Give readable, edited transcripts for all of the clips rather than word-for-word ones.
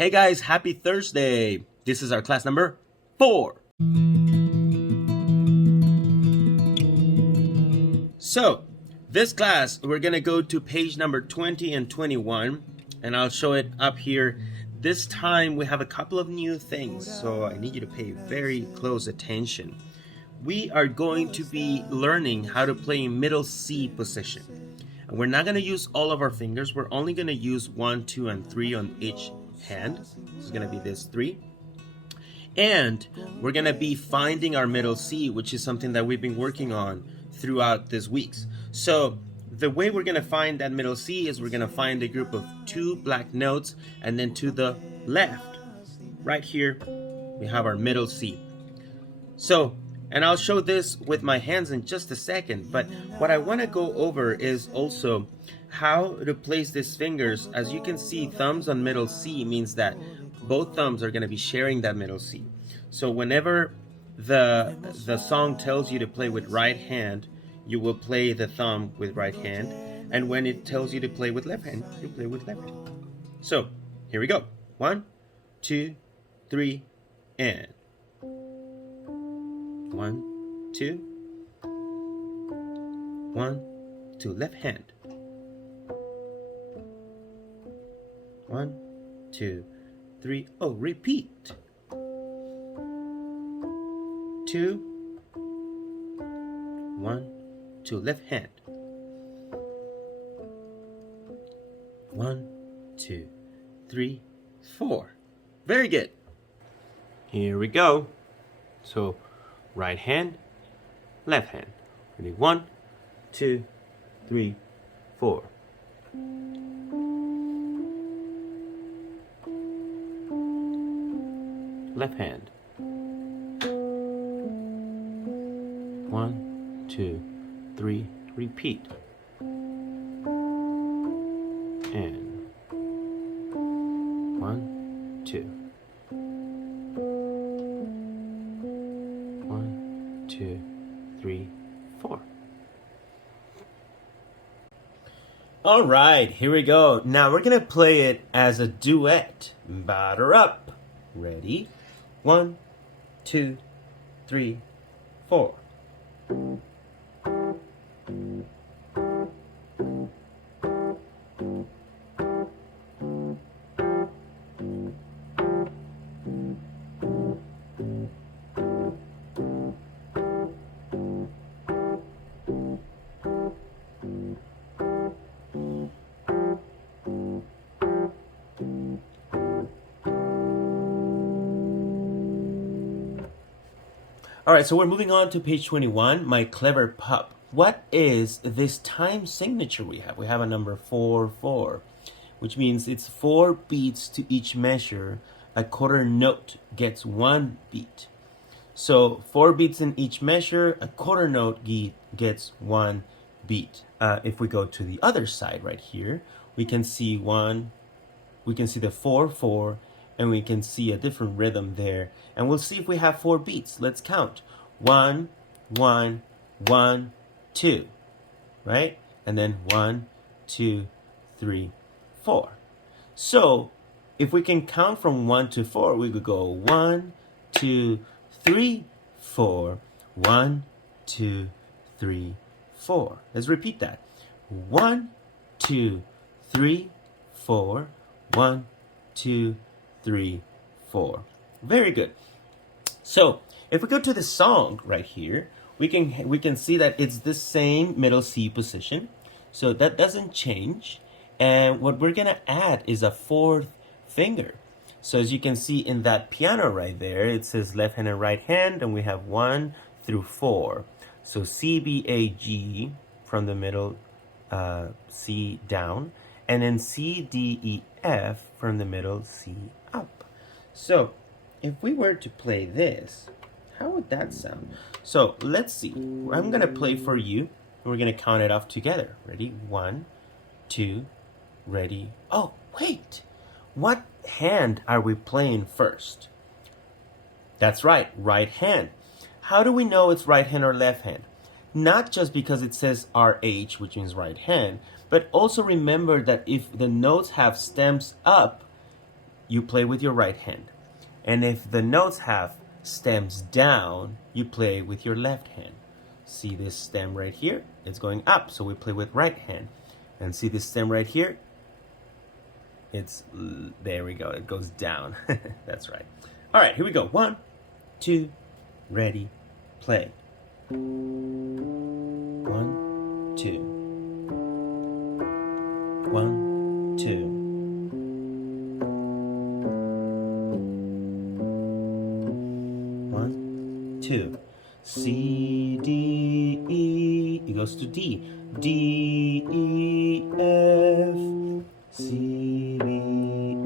Hey guys, happy Thursday! This is our class number 4. So, this class, we're going to go to page number 20 and 21, and I'll show it up here. This time we have a couple of new things, so I need you to pay very close attention. We are going to be learning how to play in middle C position. And we're not going to use all of our fingers. We're only going to use 1, 2, and 3 on each hand. This is going to be this 3. And we're going to be finding our middle C, which is something that we've been working on throughout these weeks. So the way we're going to find that middle C is we're going to find a group of 2 black notes, and then to the left, right here, we have our middle C. So, and I'll show this with my hands in just a second, but what I want to go over is also how to place these fingers. As you can see, thumbs on middle C means that both thumbs are going to be sharing that middle C. So whenever the song tells you to play with right hand, you will play the thumb with right hand, and when it tells you to play with left hand, you play with left hand. So here we go. 1, 2, 3, and 1, 2, 1, 2, left hand. 1, 2, 3. Oh, repeat. 2, 1, 2, left hand. 1, 2, 3, 4. Very good. Here we go. So right hand, left hand. Ready? 1, 2, 3, 4. Left hand. 1, 2, 3. Repeat. And 1, 2. 1, 2, 3, 4. All right, here we go. Now we're gonna play it as a duet. Batter up. Ready? 1, 2, 3, 4. All right, so we're moving on to page 21, my clever pup. What is this time signature we have? We have a number 4/4, which means it's 4 beats to each measure. A quarter note gets 1 beat. So 4 beats in each measure, a quarter note gets 1 beat. If we go to the other side right here, we can see the 4/4, and we can see a different rhythm there. And we'll see if we have 4 beats. Let's count. 1, 1, 1, 2, right? And then 1, 2, 3, 4. So if we can count from 1 to 4, we could go 1, 2, 3, 4. 1, 2, 3, 4. Let's repeat that. 1, 2, 3, 4. 1, 2, 3, 4. Very good. So if we go to the song right here, we can see that it's the same middle C position. So that doesn't change. And what we're gonna add is a 4th finger. So as you can see in that piano right there, it says left hand and right hand, and we have 1 through 4. So C, B, A, G from the middle, C down, and then C, D, E, F from the middle, C up. So if we were to play this, how would that sound? So let's see. I'm gonna play for you. We're gonna count it off together. Ready? 1, 2, ready. Oh, wait. What hand are we playing first? That's right, right hand. How do we know it's right hand or left hand? Not just because it says RH, which means right hand, but also remember that if the notes have stems up, you play with your right hand. And if the notes have stems down, you play with your left hand. See this stem right here? It's going up, so we play with right hand. And see this stem right here? There we go, it goes down. That's right. All right, here we go. 1, 2, ready, play. 1, 2. 1, 2. 1, 2. C, D, E. It goes to D. D, E, F. C, B,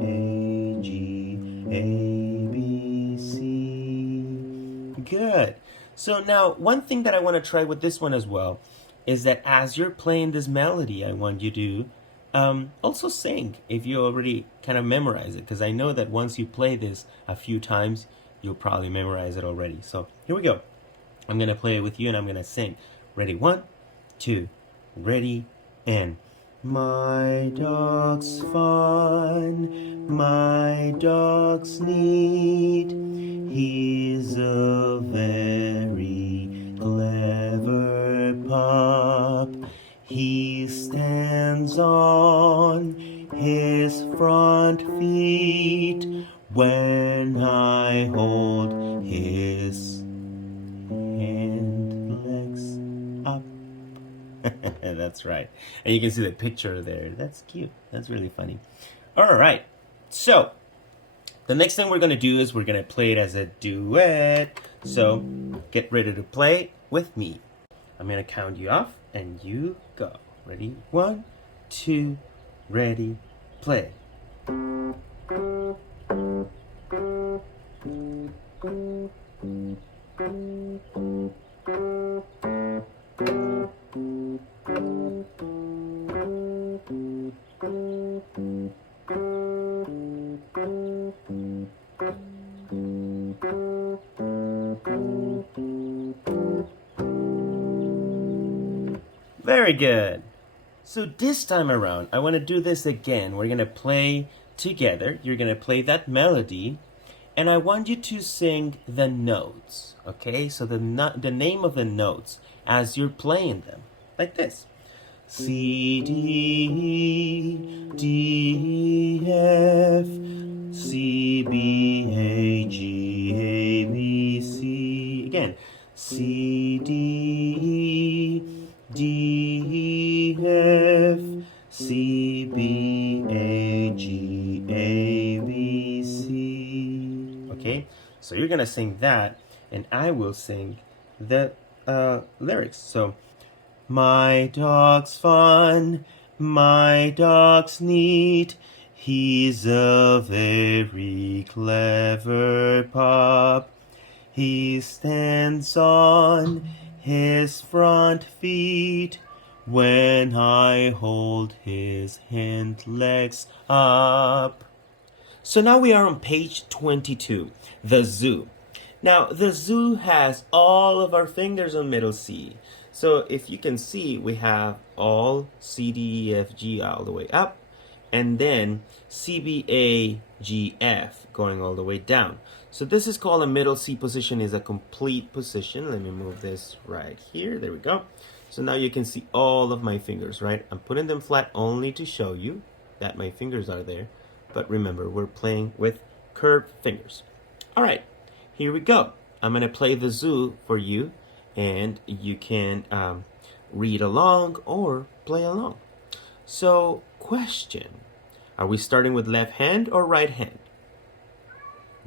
A, G, A, B, C. Good. So now, one thing that I want to try with this one as well is that as you're playing this melody, I want you to also sing if you already kind of memorize it, because I know that once you play this a few times, you'll probably memorize it already. So here we go. I'm going to play it with you and I'm going to sing. Ready? 1, 2, ready, and my dog's fine, my dog's neat, he's a very clever pup. He stands on his front feet when I hold his hind legs up. That's right. And you can see the picture there. That's cute. That's really funny. All right. So the next thing we're going to do is we're going to play it as a duet. So get ready to play with me. I'm going to count you off and you go. Ready? 1, 2, ready, play. Very good. So this time around, I want to do this again. We're going to play together. You're going to play that melody, and I want you to sing the notes, okay? So the name of the notes as you're playing them, like this. C, D, D, F, C, B, A, G, A, B, C. Again, C, D, D, F, C, B, A, G, A, B, C. Okay, so you're gonna sing that, and I will sing the lyrics. So, my dog's fun, my dog's neat, he's a very clever pup. He stands on his front feet when I hold his hind legs up. So now we are on page 22, the zoo. Now the zoo has all of our fingers on middle C. So if you can see, we have all C, D, E, F, G all the way up, and then C, B, A, G, F going all the way down. So this is called a middle C position, is a complete position. Let me move this right here. There we go. So now you can see all of my fingers, right? I'm putting them flat only to show you that my fingers are there. But remember, we're playing with curved fingers. All right, here we go. I'm going to play the zoo for you, and you can read along or play along. So, question. Are we starting with left hand or right hand?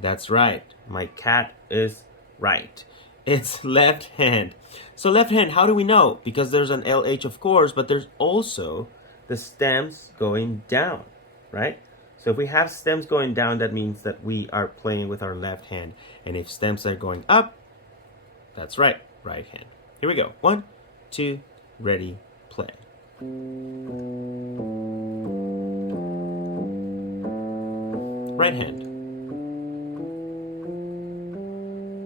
That's right. My cat is right. It's left hand. So left hand, how do we know? Because there's an LH, of course, but there's also the stems going down, right? So if we have stems going down, that means that we are playing with our left hand. And if stems are going up, that's right, right hand. Here we go. 1, 2, ready, play. Right hand.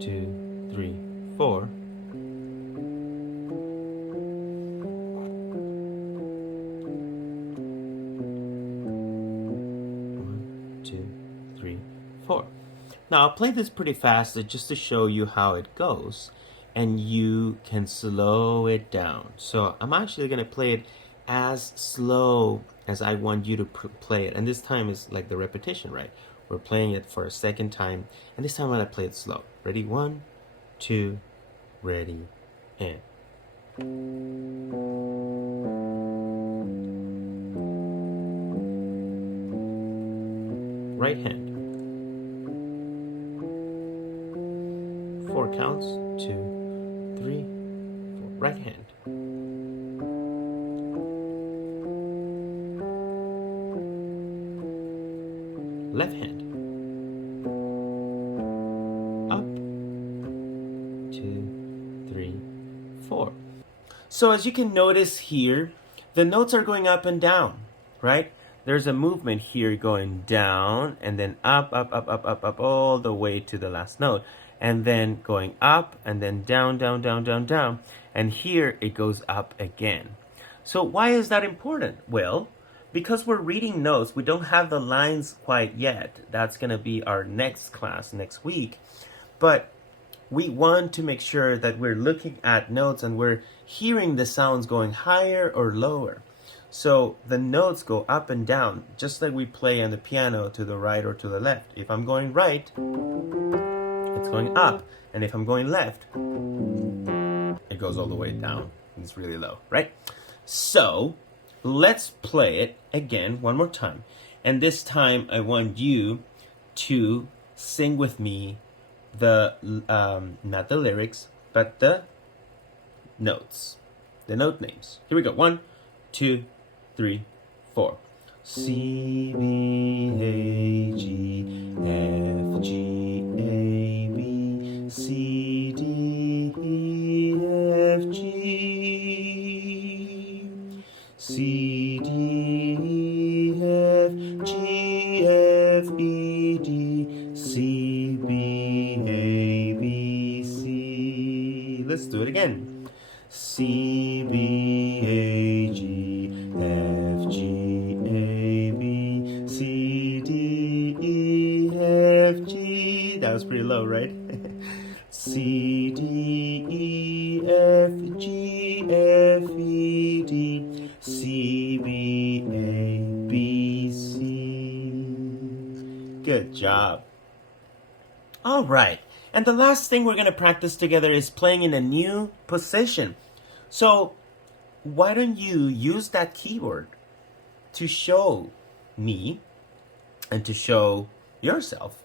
2, 3, 4. 1, 2, 3, 4. Now I'll play this pretty fast just to show you how it goes, and you can slow it down. So I'm actually going to play it as slow as I want you to play it. And this time is like the repetition, right? We're playing it for a second time, and this time I'm going to play it slow. Ready? 1, 2, ready, and. Right hand. 4 counts. 2, 3, 4. Right hand. Left hand. Up. 2, 3, 4. So as you can notice here, the notes are going up and down, right? There's a movement here going down and then up, all the way to the last note. And then going up and then down, down, down, down, down. And here it goes up again. So why is that important? Well, because we're reading notes, we don't have the lines quite yet. That's going to be our next class next week. But we want to make sure that we're looking at notes and we're hearing the sounds going higher or lower. So the notes go up and down, just like we play on the piano to the right or to the left. If I'm going right, it's going up. And if I'm going left, it goes all the way down. It's really low, right? So let's play it again one more time. And this time I want you to sing with me the, not the lyrics, but the notes, the note names. Here we go. 1, 2, 3, 4. C, B, A, G, F, G, A, B, C, D, E, F, G, C, D, E, F, G, F, E, D, C, B, A, B, C. Let's do it again. C, B, A, G, F, G, A, B, C, D, E, F, G. That was pretty low, right? C, D, E, F, G, F, E, D, C, B, A, B, C. Good job. All right. And the last thing we're going to practice together is playing in a new position. So why don't you use that keyboard to show me and to show yourself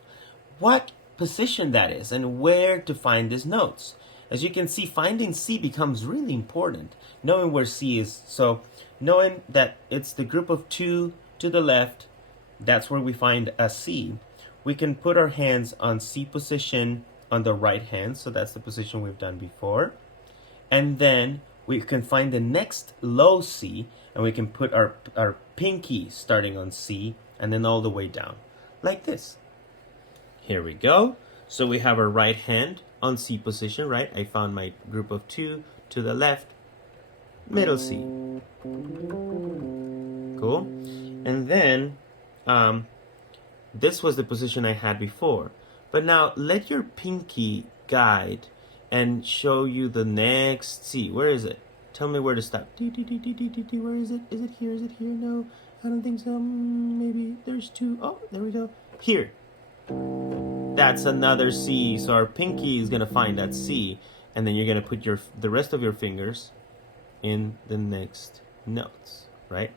what position that is and where to find these notes. As you can see, finding C becomes really important, knowing where C is. So knowing that it's the group of 2 to the left, that's where we find a C. We can put our hands on C position on the right hand, so that's the position we've done before. And then we can find the next low C, and we can put our pinky starting on C, and then all the way down, like this. Here we go. So we have our right hand on C position, right? I found my group of 2 to the left, middle C. Cool. And then this was the position I had before. But now let your pinky guide and show you the next C. Where is it? Tell me where to stop. Where is it? Is it here? Is it here? No, I don't think so. Maybe there's 2. Oh, there we go. Here. That's another C. So our pinky is going to find that C. And then you're going to put the rest of your fingers in the next notes, right?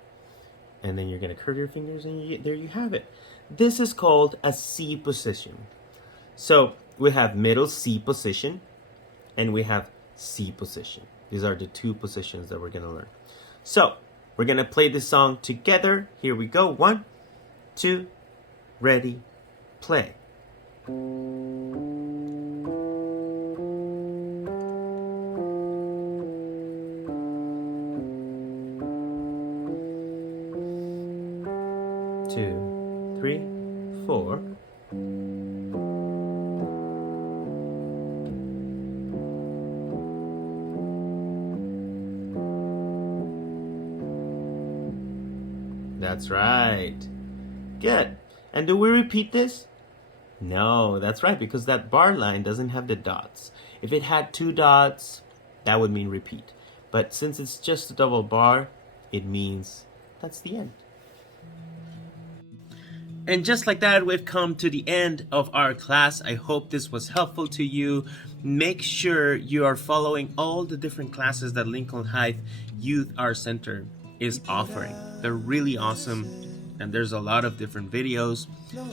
And then you're going to curve your fingers, and there you have it. This is called a C position. So we have middle C position, and we have C position. These are the 2 positions that we're going to learn. So we're going to play this song together. Here we go. 1, 2, ready, play. 2, 3, 4. That's right. Good. And do we repeat this? No, that's right, because that bar line doesn't have the dots. If it had 2 dots, that would mean repeat. But since it's just a double bar, it means that's the end. And just like that, we've come to the end of our class. I hope this was helpful to you. Make sure you are following all the different classes that Lincoln Heights Youth Art Center is offering. They're really awesome, and there's a lot of different videos.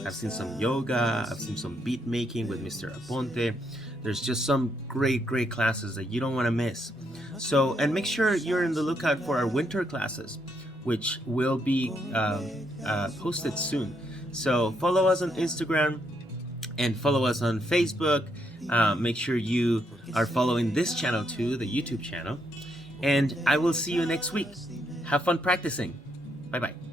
I've seen some yoga, I've seen some beat making with Mr. Aponte. There's just some great classes that you don't want to miss. So, and make sure you're in the lookout for our winter classes, which will be posted soon. So follow us on Instagram and follow us on Facebook. Make sure you are following this channel too, the YouTube channel. And I will see you next week. Have fun practicing. Bye-bye.